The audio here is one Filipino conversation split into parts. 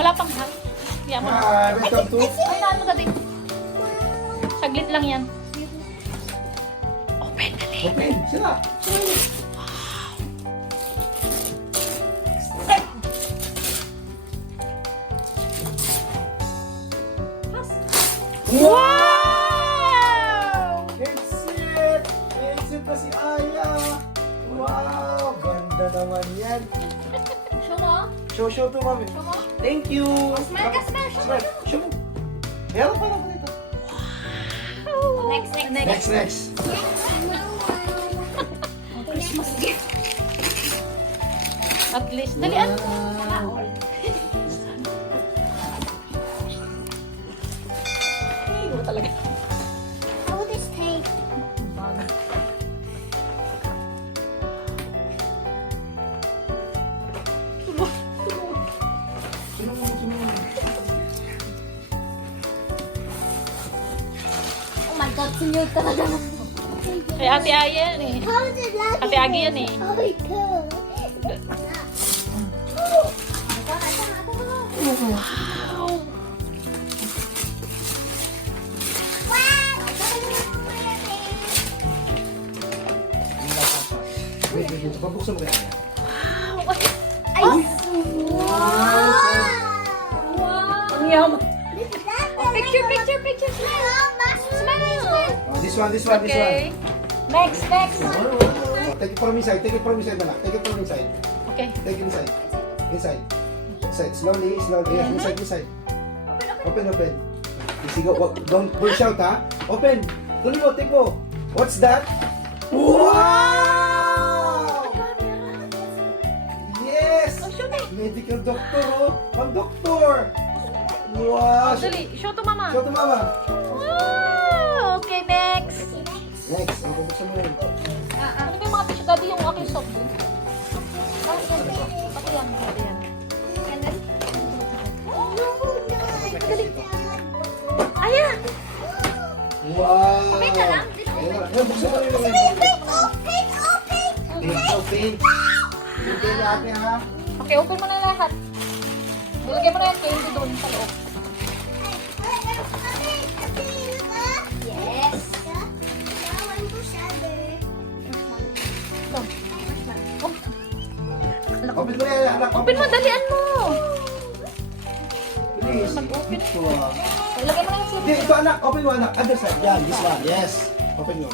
Wala pang hang. Kaya mo. Hi, welcome to... Ay, ano ka din? Saglit lang yan. Open, dali. Open, sila. Wow! It's it! It's it pa si Aya! Wow! Ganda naman yan. Show mo? Show, show to mami. Show mo? Thank you! Smile ka, smile. Smile. Show mo. Meron pa naman ito. Next, next, next. Next, next. Christmas gift. At least, dalian mo. Wow. Ay, mo talaga. Kay Ate Aya yan eh. How lucky? Ate Agi yan eh. Oh my God. Wow! This one, this one. Okay. Next, next. Take it from inside. Take it from inside, anak. Take it from inside. Okay. Take it inside. Inside. Inside. Slowly, slowly. Yeah, inside, inside. Open, open. Sige, wag, don't, don't shout, ha? Open. Tuloy mo, take mo. What's that? Wow! Yes! Oh, show me. Medical doctor, oh. Pang doktor. Wow! Oh, dali. Show to mama. Show to mama. Wow! Okay, next. Next, ang pabuksan mo yun. Ano ba yung mga tissue? Daddy, yung aking soft drink. Ako yan. Ako yan. Ayan! Wow! Open ka lang? Ayun, buksan mo yun. Pink, so pink. Pink yun natin, ha? Okay, open mo na lahat. Nilagay mo na yung candy doon sa loob. Open mo na yan, anak. Open mo, dalian mo! Please. Mag-open. Ito, ah. Ilagay mo na yung Hindi, ito anak. Open mo anak. Other side. Yan, this one. Yes. Open mo.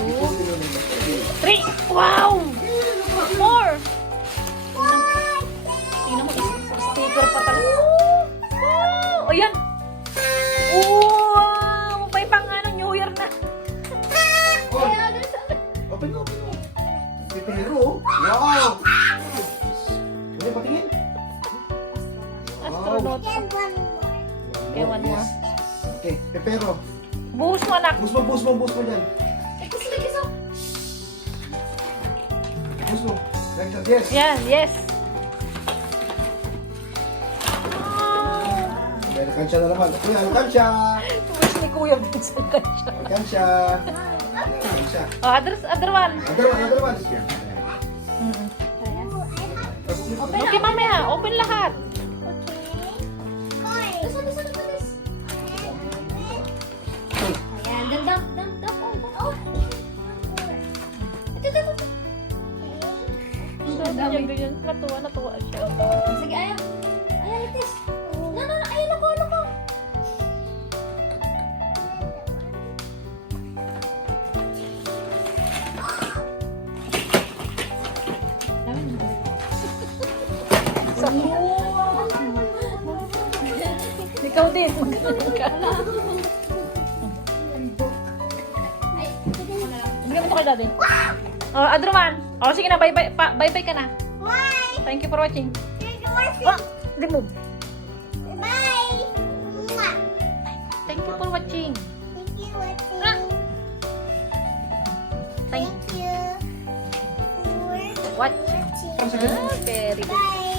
Two, three! Wow! More! Tingnan mo, sticker pa talaga. Wow! O yan! Pipero. Wow. Hindi, patingin. Astronaut. Okay, one more. Yes. Okay, pepero. Buhos mo, anak. Bus mo, bus mo, bus mo dyan. Bus mo. Like that. Yes. Yan, yes. Okay, nakansya na naman. Kuya, nakansya. Wish ni Kuya Vincent ka siya. Nakansya. Nakansya. Oh, other, other one. Another one, another one. Okay, mamaya. Open lahat. Ayan, dam, dam, dam, dam, oh, dam, oh. Ito, ito, ito. Ganyan, ganyan. Natuwa, natuwa siya. Sige. Ayaw, Bigyan mo to kay daddy. Oh, one. Oh, sige na. Bye-bye pa, bye-bye ka na. Bye! Thank you for watching. Thank you for Oh, remove. Bye! Mwah! Thank you for watching. Thank you for Ah. Thank Thank you for watching. watching. Ah, very good. Bye!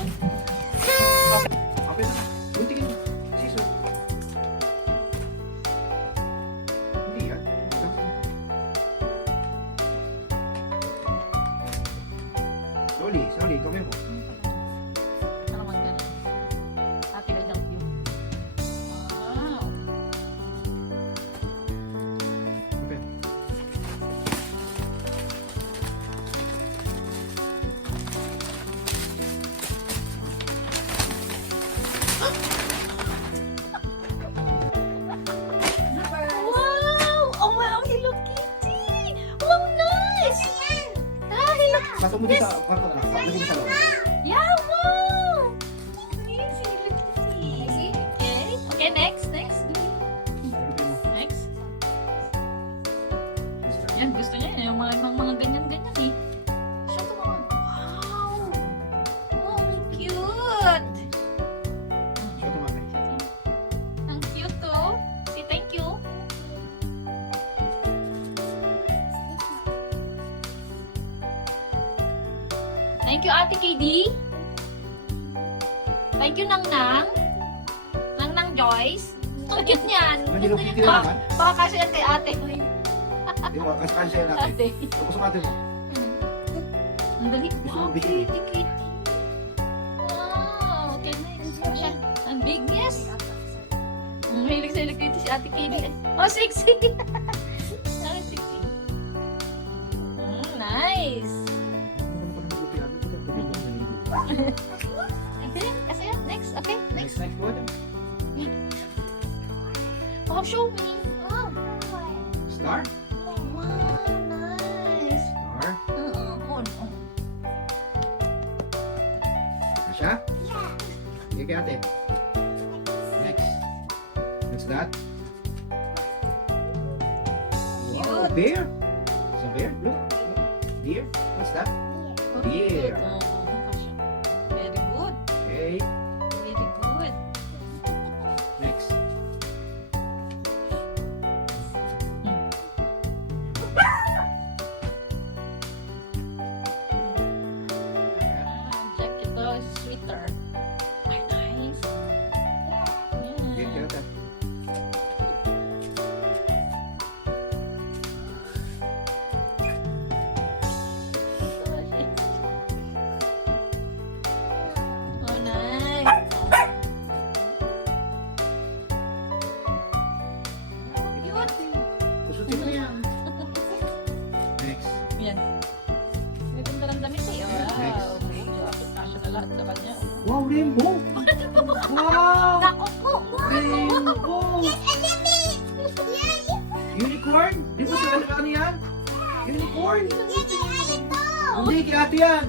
小李，小李，这边我。开玩笑的，他今天叫你。哇哦。okay。Yan, gusto niya yung mga, mga, mga ganyan-ganyan eh. Ko naman. Wow! Oh, cute! To mami. Ang cute to. Say thank you. Thank you, Ate KD. Thank you, Nang Nang. Nang Nang Joyce. Ang cute niyan. Baka kasi yan kay ate. Di ba? Kasi kansya natin. Ate. Tapos ang atin mo. Ang dali. Gusto Wow, mo bigay. kitty, kitty. Wow, okay, nice. Siya. Ang big, yes. Ang mahilig sa electricity si Ate Katie. Oh, sexy. Ang sexy. Mm, nice. Okay, kasi yan. Next, okay. Next, next word. Wow, show me. Wow. Star. Kay ate. Next. What's that? Wow, bear. It's a bear. Look. Bear. What's that? Beer. Oh. Very good. Okay. Eh. Wow. Kasya na lahat sa kanya. Wow, rainbow. Wow. Nako po. Rainbow. Unicorn? Di ba sila ano yan? Unicorn? Hindi, kay ate yan.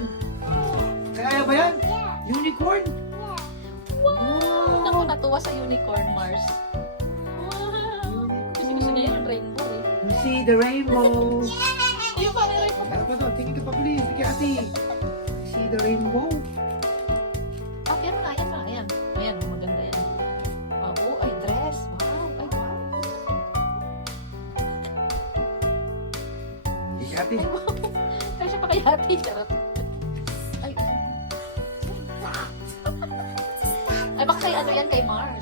Kaya ba yan? Unicorn? Naku, natuwa sa unicorn, Mars. Wow. Kasi gusto niya yung rainbow eh. You see the rainbow. Rainbow. Ano pa to? Tingin ka pa please. Kay ate. See the rainbow. Okay, ano na? Ayan na. Ayan. Ayan, maganda yan. Oh, oh, ay, dress. Wow. Ay, wow. Kay ate. Ay, wow. Kasi pa kay ate. Charot. Ay, ay, baka kay ano yan, kay Mars.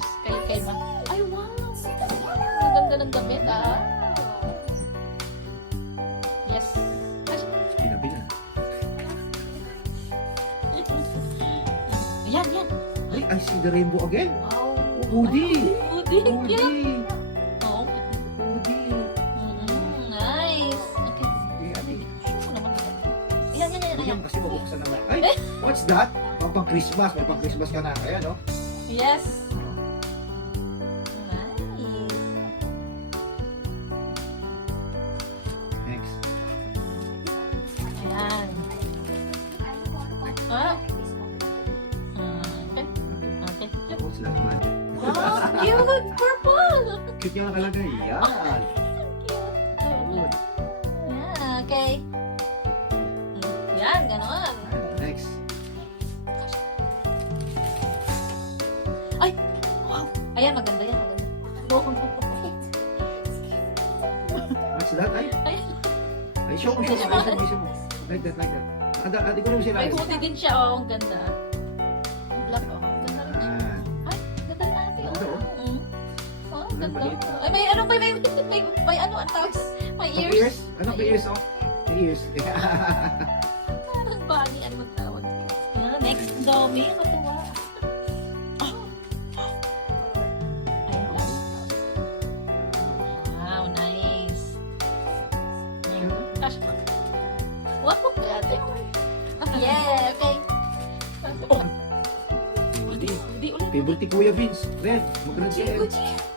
See the rainbow again. Wow. Woody. Cute. Woody. Oh, Woody. mm, nice. Okay. Yan, yan, Ayan, yan. kasi mabuksan naman. Ay, what's that? Pang pang Christmas. May pang Christmas ka na. Ayan, oh. Yes. Wow, cute. Purple. Cute yung nakalagay. Yan. Cute. Good. Yeah, okay. Yan, ganon. Next. Wow. Ayan, maganda yan. Maganda. What's that? Ay, Ayan. ay, show mo, show mo. Ay, show mo, show mo. Like that, like that. Ada, adi ko naman sila. May hoodie din siya, oh. Ang ganda. Ganda. Ay, may ano ba? May, may, may ano ang tawag? May ears. ears? Ano pang ears, oh? Pang ears. Parang bunny, ano ang tawag? Ah, next, Domi. Katuwa. Oh. Ayan lang. Wow, nice. Mm. Gosh. Wow, grabe. Yeah, okay. Woody. Hindi ulit. Favorite Kuya Vince. Red. Gucci, siya. Gucci.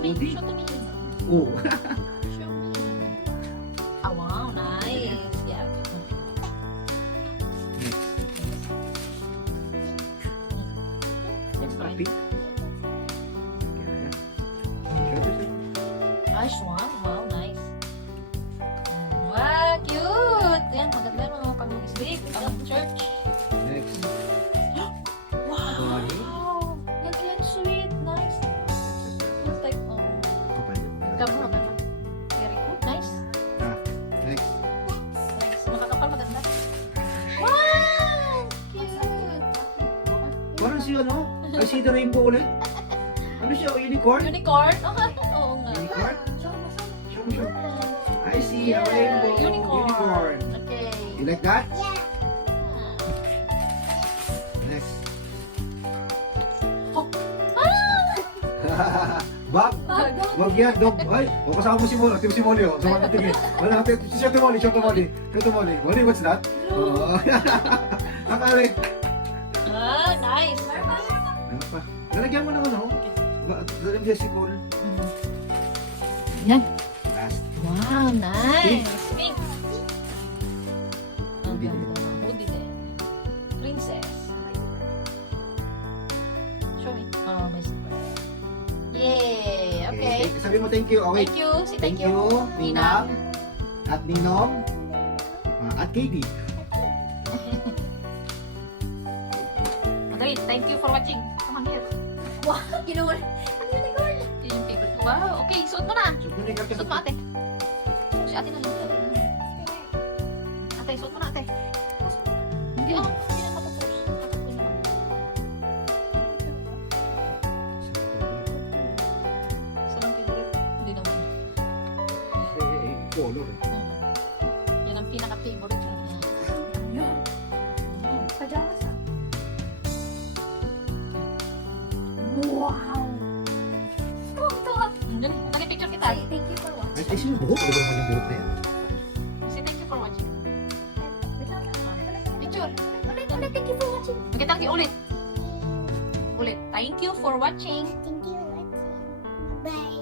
Mm. Show to me. Oh. Show me. Ah, wow, nice. Yeah. That's fine. Kaya. Show to siya. Nice one. Si ano? I see the rainbow ulit. Ano siya? Unicorn? Unicorn? Oo nga. Unicorn? Show me, show. I see a rainbow. Unicorn. Unicorn. Okay. You like that? Yeah. Next. Ah! Bob? Wag yan, dog. Ay, o kasama mo si Molly. Tingnan si Molly, oh. Sama ka tingin. Wala, tingin. Siya tumoli, siya tumoli. Siya tumoli. Molly, what's that? Oo. Nakali. Lalagyan mo naman. Ba- Lalagyan mo si Cole. Yan. Last. Wow, nice. Pink. Ang ganda. Hoodie din. Princess. Show me. Oh, may. Yay! Okay. Thank- Sabi mo thank you. Oh, wait. Thank you. Say Thank thank you. you, Ninang. At Ninong. ah, At Katie. Okay, thank you for watching. On here. Wow, ginawa. Ang unicorn. Yun yung favorite ko. Wow, okay. Suot mo na. So, kunin ka Suot mo ate. Si ate na lang. Ate, suot mo na ate. Hindi ah. Wow. Stop, stop. Dali, Nag-picture kita. Ay, thank you for watching. ay, sino buhok? Ano ba naman yung buhok na yan? Say thank you for watching. Picture. Ulit, ulit, thank you for watching. Magkita kayo ulit. Ulit. Thank you for watching. Thank you for watching. Bye.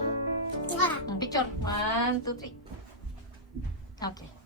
Hmm, Picture. One, two, three. Okay.